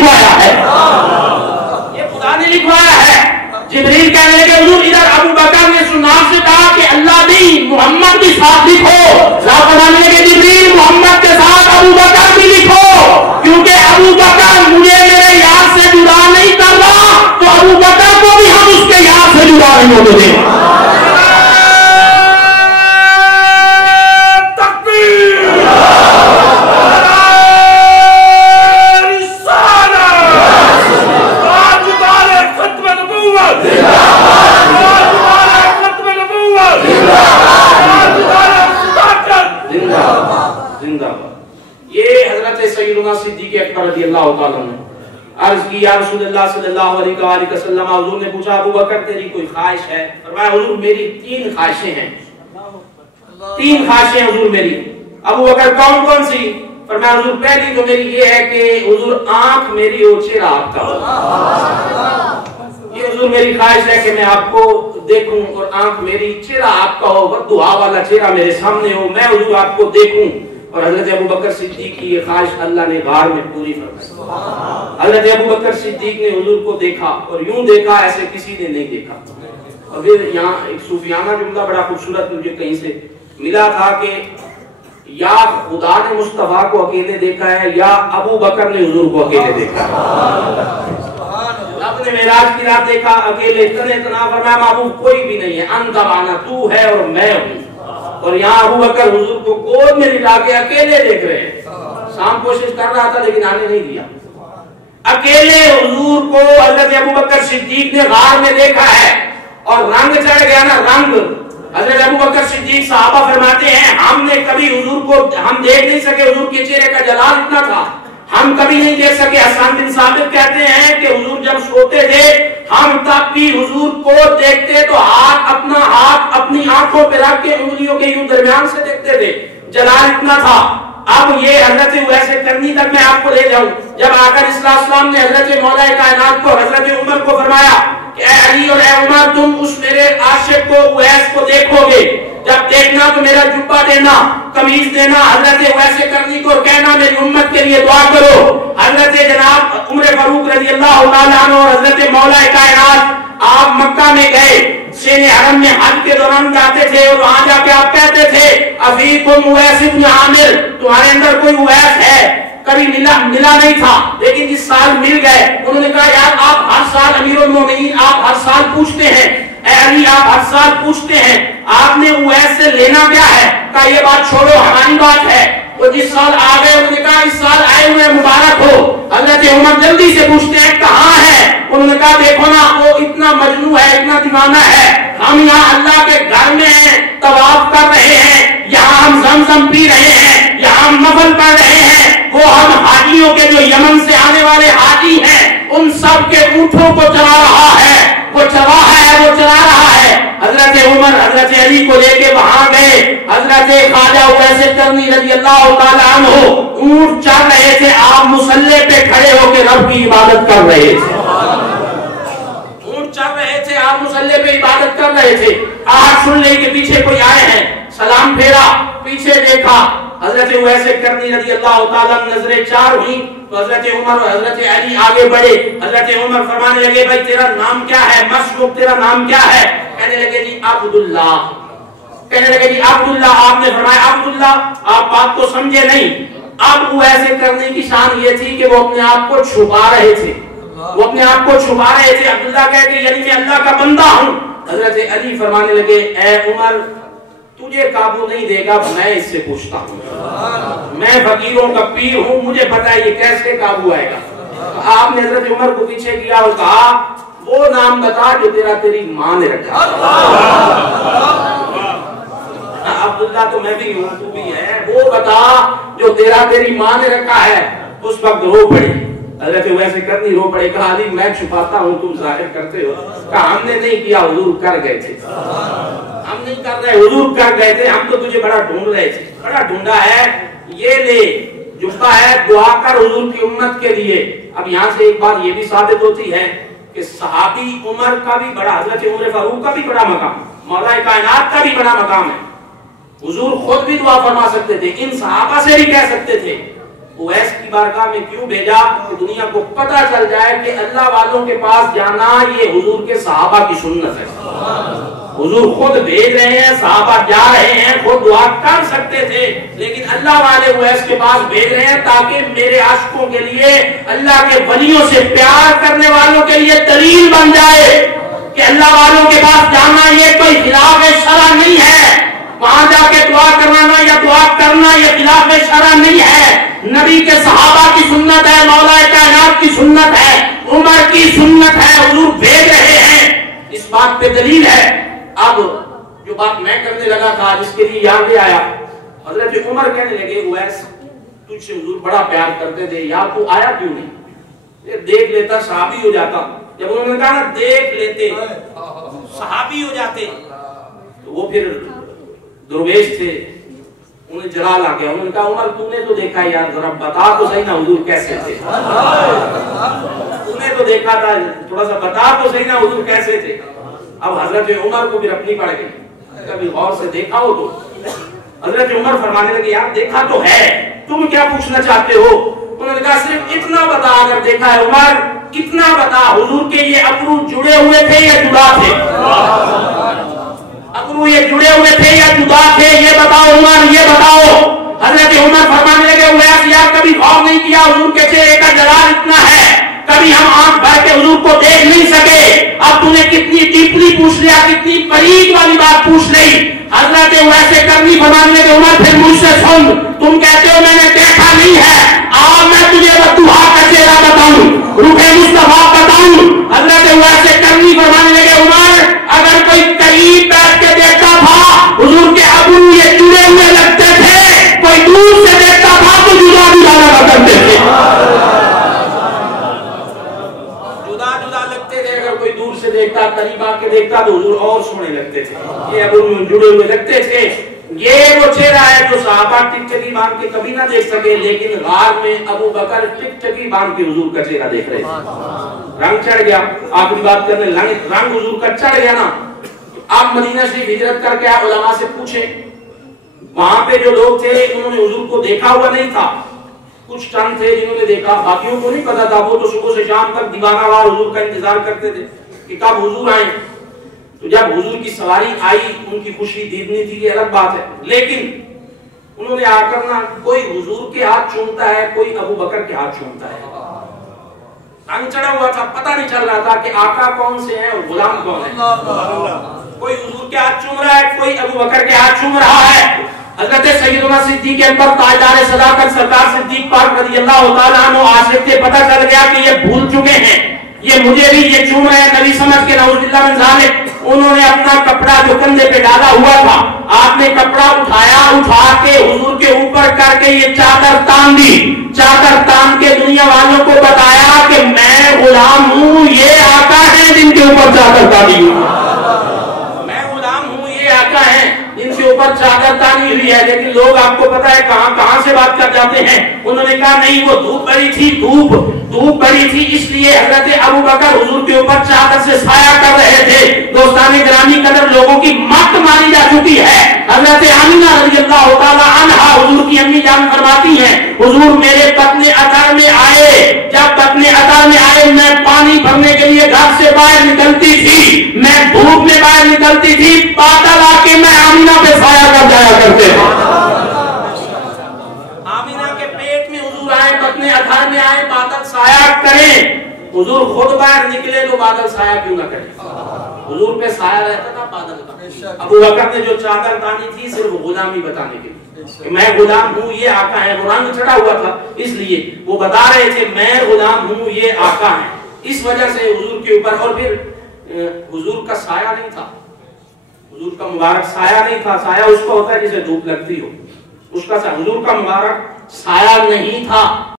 लिखवाया है, ये खुदा ने लिखवाया है। जिब्रील कहने लगे हुजूर इधर अबू बकर ने सुनाम से कहा कि अल्लाह नहीं मोहम्मद भी साथ लिखो। साहब बताने लगे जिब्रील मोहम्मद के साथ अबू बकर भी लिखो, क्योंकि अबू बकर मुझे मेरे यार से जुदा नहीं कर रहा, तो अबू बकर को भी हम उसके यार से जुदा नहीं होने देंगे। सिद्दीक़ अकबर रज़ियल्लाहु ताला ने अर्ज की या रसूलुल्लाह सल्लल्लाहु अलैहि वसल्लम, हुजूर ने पूछा अबू बकर तेरी कोई ख्वाहिश है? फरमाया हुजूर मेरी 3 ख्वाहिशें हैं, 3 ख्वाहिशें हुजूर मेरी। अबू बकर कौन कौन सी? फरमाया हुजूर पहली तो मेरी ये है कि हुजूर आंख मेरी और चेहरा आपका हो, ये हुजूर मेरी ख्वाहिश है कि मैं आपको देखूं और आंख मेरी चेहरा आपका हो, बद्दुआ वाला चेहरा मेरे सामने हो, मैं हुजूर आपको देखूं। और हजरत अबू बकर सिद्दीक की ये ख्वाहिश अल्लाह ने गार में पूरी फरमाई। हजरत अबू बकर सिद्दीक ने हुजूर को देखा और यूं देखा ऐसे किसी ने नहीं देखा। और फिर यहाँ एक सूफियाना जुमला बड़ा खूबसूरत मुझे कहीं से मिला था कि या खुदा ने मुस्तफा को अकेले देखा है या अबू बकर ने हुजूर को अकेले देखा है। आपने मेराज की रात देखा अकेले, इतना फरमाया महबूब कोई भी नहीं है, अंता माना तू है और मैं हूँ। और यहाँ अबू बकर हुजूर को गोद में लिटा के अकेले देख रहे हैं। शाम कोशिश कर रहा था लेकिन आने नहीं दिया। अकेले हुजूर को हजरत अबू बकर सिद्दीक ने गार में देखा है और रंग चढ़ गया ना, रंग। हजरत अबू बकर सिद्दीक साहबा फरमाते हैं हमने कभी हुजूर को हम देख नहीं सके, हुजूर के चेहरे का जलाल इतना था हम कभी नहीं देख सके। हसन बिन साबित कहते हैं कि हुजूर जब सोते थे हम तब भी हुजूर को देखते तो हाथ अपनी आंखों पे रख के उंगलियों के यूं दरमियान से देखते थे, जलाल इतना था। अब ये हजरत वैसे करनी तक मैं आपको ले जाऊं। जब आकर इस्लाम ने हजरत मौला कायनात को हजरत उमर को फरमाया कि ए अली और ए उमर तुम उस मेरे आशिक को उवैस को देखोगे, जब देखना तो मेरा जुब्बा देना, कमीज देना, हजरत वैसे करनी को कहना मेरी उम्मत के लिए दुआ करो। हजरत जनाब उमर फारूक रज़ियल्लाहु ताला अन्हु और हजरत मौला कायनात आप मक्का में गए, शेने हरम में हज के दौरान जाते थे और वहां जाके आप कहते थे अफीकुम उवैस इब्न आमिर, तुम्हारे अंदर कोई उवैस है? कभी मिला नहीं था, लेकिन इस साल मिल गए। उन्होंने कहा यार आप हर साल अमीरुल मोमिनीन आप हर साल पूछते हैं, अली आप हर साल पूछते हैं, आपने उवैस से लेना क्या है? कहा ये बात छोड़ो हमारी बात है। वो जिस साल आ गए उन्होंने कहा इस साल आए हुए मुबारक हो। हजरत उमर जल्दी से पूछते हैं कहाँ है? उन्होंने कहा देखो ना वो इतना मजनू है, इतना दीवाना है, हम यहाँ अल्लाह के घर में हैं, तवाफ कर रहे हैं, यहाँ हम ज़मज़म पी रहे हैं, यहाँ हम नफल पढ़ रहे हैं, वो हम हाजियों के जो यमन से आने वाले हाजी हैं उन सब के ऊँटों को चला रहा है, वो चला रहा है। हजरत उमर हजरत अली को लेके वहां गए। हजरत ख्वाजा उवैस करनी रज़ियल्लाहु ताला अन्हु ऊंट चल रहे थे, आप मुसल्ले पे खड़े होकर रब की इबादत कर रहे थे। ऊंट चल रहे थे, आप मुसल्ले पे इबादत कर रहे थे। आहट सुन ली कि पीछे कोई आए हैं, सलाम फेरा, पीछे देखा, हजरत उवैस करनी रज़ियल्लाहु ताला नजरें चार हुई तो हजरत उमर और हजरत अली आगे बढ़े। हजरत उमर फरमाने लगे भाई तेरा नाम क्या है? मशरूक तेरा नाम क्या है? कहने लगे जी अब्दुल्लाह। कहने लगे जी अब्दुल्लाह। आपने फरमाया अब्दुल्लाह आप बात को समझे नहीं। अब वो ऐसे करने की शान ये थी कि वो अपने आप को छुपा रहे थे, वो अपने आप को छुपा रहे थे। अब्दुल्लाह कह के यानी मैं अल्लाह का बंदा हूँ। हजरत अली फरमाने लगे ए उमर तुझे काबू नहीं देगा, मैं इससे पूछता हूँ, मैं फकीरों का पीर हूँ, मुझे पता है ये कैसे काबू आएगा। आपने हजरत उमर को पीछे किया और कहा वो नाम बता जो तेरी माँ ने रखा। अब्दुल्ला तो मैं भी हूँ तू भी है, वो बता जो तेरी माँ ने रखा है। उस वक्त रो पड़ी, हजरत वैसे करनी रो पड़े। कहा अली मैं छुपाता हूँ तुम जाहिर करते हो। कहा हमने नहीं किया, हुजूर कर गए थे। हम नहीं कर रहे, हुजूर कर गए थे, हम तो तुझे बड़ा ढूंढ रहे थे, बड़ा ढूंढा है, ये ले जुब्बा है, दुआ कर हुजूर की उम्मत के लिए। अब यहाँ से एक बात ये भी साबित होती है कि सहाबी उमर का भी बड़ा, हजरत उमर फारूक का भी बड़ा मकाम, मौला कायनात का भी बड़ा मकाम है। हुजूर खुद भी दुआ फरमा सकते थे, इन सहाबा से भी कह सकते थे। اویس کی بارگاہ میں کیوں بھیجا کہ دنیا کو پتہ چل جائے کہ اللہ والوں کے پاس جانا یہ حضور کے صحابہ کی سنت ہے. حضور خود بھیج رہے ہیں، صحابہ جا رہے ہیں، خود دعا کر سکتے تھے، لیکن اللہ والے اویس کے پاس بھیج رہے ہیں تاکہ میرے عاشقوں کے لیے، اللہ کے ولیوں سے پیار کرنے والوں کے لیے دلیل بن جائے کہ اللہ والوں کے پاس جانا یہ کوئی خلاف شرع نہیں ہے. وہاں جا کے دعا کرنا یا دعا کرنا یہ خلاف شرع نہیں ہے. نبی کے صحابہ کی سنت ہے، مولا کائنات کی سنت ہے، عمر کی سنت ہے، حضور بھیج رہے ہیں. اس بات پہ دلیل ہے. اب جو بات میں کرنے لگا تھا جس کے لیے یاد آیا، حضرت عمر کہنے لگے اویس تجھ سے حضور بڑا پیار کرتے تھے، یا تو آیا کیوں نہیں؟ یہ دیکھ لیتا صحابی ہو جاتا. جب انہوں نے کہا نا دیکھ لیتے صحابی ہو جاتے، تو وہ پھر درویش تھے، انہیں جلال آ گیا. انہوں نے کہا عمر تو نے تو دیکھا یار، ذرا بتا تو صحیح نا حضور کیسے تھے. تو نے تو دیکھا تھا، تھوڑا سا بتا تو صحیح نا حضور کیسے تھے. اب حضرت عمر کو پھر اپنی پڑ گئی، کبھی غور سے دیکھا ہو تو. حضرت عمر فرمانے لگے یار دیکھا تو ہے، تم کیا پوچھنا چاہتے ہو؟ انہوں نے کہا صرف اتنا بتا اگر دیکھا ہے. عمر کتنا بتا، حضور کے یہ ابرو جڑے ہوئے تھے یا جدا تھے؟ ابرو یہ جڑے ہوئے تھے یا جدا تھے؟ یہ بتاؤ عمر، یہ بتاؤ. حضرت عمر فرمانے لگے اویس یار کبھی غور نہیں کیا حضور کے چہرے کا جلال اتنا ہے، کبھی ہم آنکھ بھر کے حضور کو دیکھ نہیں سکے. اب تم نے کتنی ڈیپلی پوچھ لیا، کتنی باریک والی بات پوچھ لی. حضرت ویسے کرنی فرمانے لگے عمر پھر مجھ سے سن، تم کہتے ہو میں نے دیکھا نہیں ہے، آؤ میں تجھے بطوحا کا چہرہ بتاؤں، روح مصطفیٰ بتاؤں. حضرت ویسے کرنی فرمانے لگے عمر اگر کوئی قریب بیٹھ کے دیکھتا تھا حضور کے ابرو یہ جڑے ہوئے لگتے تھے، کوئی دور سے دیکھتا تھا تو جدا جدا لگا کرتے تھے. کوئی دور سے دیکھتا، قریب آ کے دیکھتا تو حضور اور سونے لگتے تھے. یہ ابو جڑے ہوئے لگتے تھے. یہ وہ چہرہ ہے جو صحابہ ٹکٹکی باندھ کے کبھی نہ دیکھ سکے، لیکن غار میں ابو بکر ٹکٹکی باندھ کے حضور کا چہرہ دیکھ رہے تھے. رنگ چڑھ گیا. آخری بات کرنے رنگ حضور کا چڑھ گیا نا. آپ مدینہ شریف ہجرت کر کے آپ علماء سے پوچھیں، وہاں پہ جو لوگ تھے انہوں نے حضور کو دیکھا ہوا نہیں تھا. کچھ چند تھے جنہوں نے دیکھا، باقیوں کو نہیں پتا تھا. وہ تو صبح سے شام تک دیوانہ وار حضور کا انتظار کرتے تھے کہ کب حضور آئیں. تو جب حضور کی سواری آئی ان کی خوشی دیدنی تھی، یہ الگ بات ہے. لیکن انہوں نے آ کر نا کوئی حضور کے ہاتھ چومتا ہے، کوئی ابو بکر کے ہاتھ چومتا ہے. رنگ چڑھا ہوا تھا، پتہ نہیں چل رہا تھا کہ آقا کون سے ہیں اور غلام کون ہے. کوئی حضور کے ہاتھ چوم رہا ہے، کوئی ابو بکر کے ہاتھ چوم رہا ہے. حضرت سیدنا صدیق اکبر تاجدار صداقت سرکار صدیق پاک رضی اللہ تعالیٰ عنہ عاشق تھے. پتہ چل گیا کہ یہ بھول چکے ہیں، یہ مجھے بھی یہ چوم رہے ہیں نبی سمجھ کے، نعوذ باللہ من ذالک. انہوں نے اپنا کپڑا جو کندھے پہ ڈالا ہوا تھا، آپ نے کپڑا اٹھایا، اٹھا کے حضور کے اوپر کر کے یہ چادر تان دی. چادر تان کے دنیا والوں کو بتایا کہ میں غلام ہوں، یہ آقا ہیں جن کے اوپر چادر تانی ہوئی. میں غلام ہوں، یہ آقا ہیں جن کے اوپر چادر تانی ہوئی ہے. لیکن لوگ آپ کو پتا ہے کہاں سے بات کر جاتے ہیں. انہوں نے کہا نہیں وہ دھوپ بڑی تھی، دھوپ بڑی تھی، اس لیے حضرت ابو بکر حضور کے اوپر چادر سے سایہ کر رہے تھے. دوستان گرامی قدر لوگوں کی مت ماری جا چکی ہے. حضرت آمینہ رضی اللہ تعالی عنہا حضور کی امی جان فرماتی ہیں حضور میرے بطن اثر میں آئے. جب بطن اثر میں آئے میں پانی بھرنے کے لیے گھر سے باہر نکلتی تھی، میں دھوپ میں باہر نکلتی تھی، بادل آ کے میں آمینہ پہ سایہ کر جایا کرتے ہیں. آمینہ کے پیٹ میں حضور آئے، بطن اثر میں آئے، بادل سایہ کریں. حضور خود باہر نکلے تو بادل سایہ کیوں نہ کرے. حضور پہ سایہ رہتا تھا بادل کا. ابو بکر نے جو چادر تانی تھی صرف غلامی بتانے کے لیے کہ میں غلام ہوں، یہ آقا ہے. رنگ چڑھا ہوا تھا اس لیے وہ بتا رہے تھے میں غلام ہوں، یہ آقا ہے. اس وجہ سے حضور کے اوپر، اور پھر حضور کا سایہ نہیں تھا، حضور کا مبارک سایہ نہیں تھا. سایہ اس کو ہوتا ہے جسے دھوپ لگتی ہو، اس کا حضور کا مبارک سایہ نہیں تھا.